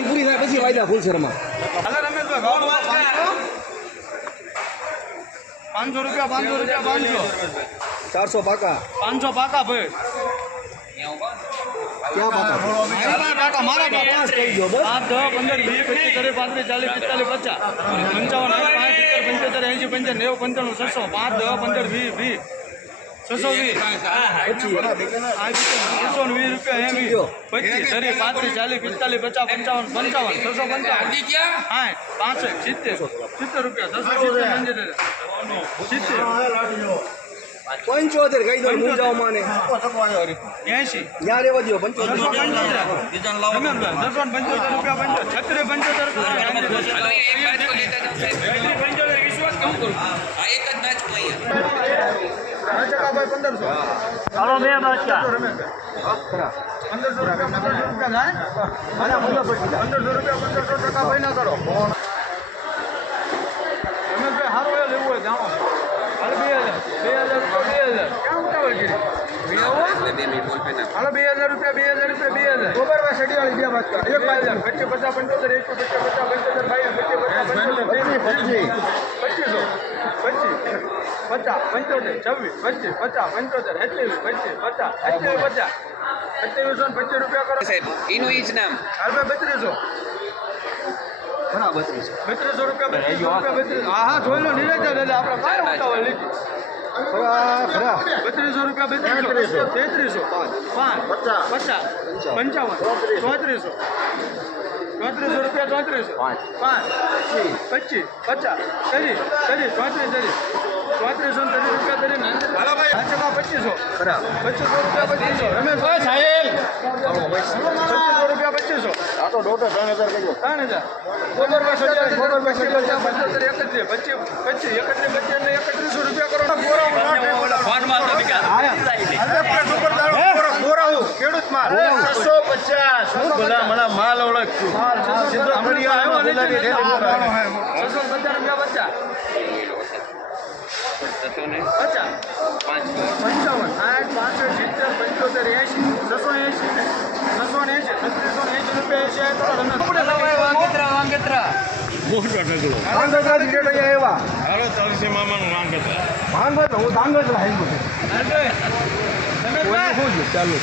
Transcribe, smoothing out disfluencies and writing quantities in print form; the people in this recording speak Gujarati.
પૂરી થાય પછી વાયદા ફૂલસરમાં 500 रुपया 400 પાકા 500 પાકા ભાઈ ક્યાં પાકા કાકા મારા કાકા કહી દો બસ 8 10 15 20 25 30 35 40 45 50 55 75 80 85 90 95 600 5 10 15 20 620 રૂપિયા એમ 25 30 35 40 45 50 55 55 655 70 રૂપિયા 75 કહી દો મુંજાઓ માને 80 યાર રેવા દો 75 હાલો બે બાદશાહ 1500 રૂપિયા 1500 થાય 1500 ટકા ભાઈ ના કરો રમેશભાઈ હારો લેવું હોય જાઓ હાલ 2000 કેમ ઉતાવળ કરી હાલો 2000 રૂપિયા ગોબર માં શેડીવાળી બે વાત કરો 1000 25 50 75 રૂપિયા કરો એનું ઈ જ નામ હાલ 3200 બરાબર 3200 રૂપિયા હા જોઈ લો નિરાજ દાદા આપણે કાંઈ ઉતાવળ લીધી ખરા 3200 રૂપિયા 3300 5 50 55 3400 રૂપિયા 3400 5 25 50 હાલો ભાઈ 2500 ખરા 2500 રૂપિયા 2500 રમેશભાઈ સાહેબ 2500 રૂપિયા 2500 આ તો ડોટો 3000 કહેજો 3000 ગોબરમાં 31 રૂપિયા કરો ખેડૂત માલ 650 બધા મને માલ ઓળખશું સીધો આવ્યો 650 રૂપિયા માંગો હું ધાંગધ્રા હેંગું ચાલુ